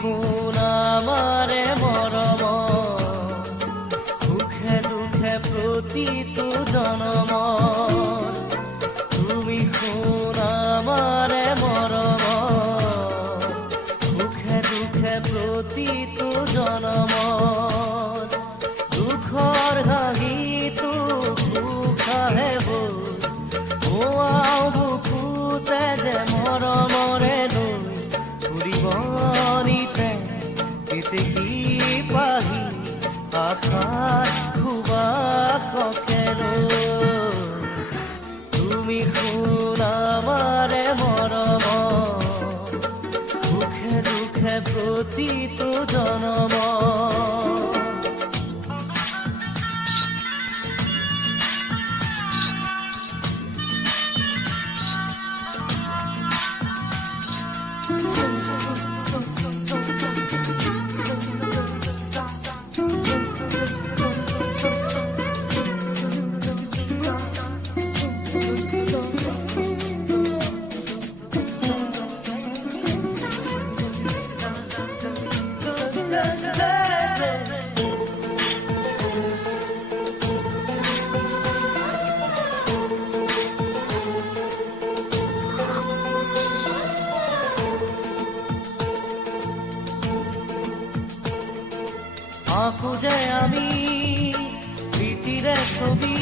শুন আমারে মৰম, সুখে দুখে প্ৰতিটো জনম। তুমি শুন আমারে মৰম, সুখে দুখে প্ৰতিটো জনম। দুখৰ হাঁহিটো সুখ আহে বৈ, মোৱাও বুকুতে যে মৰমৰে লৈ ফুৰিব নিতে কেতেকী পাহি আশাত সুবাসকে লৈ। তুমি শুন আমাৰে মৰম, সুখে দুখে প্ৰতিটো জনম। আঁকো যে আমি প্রীতিরে ছবি,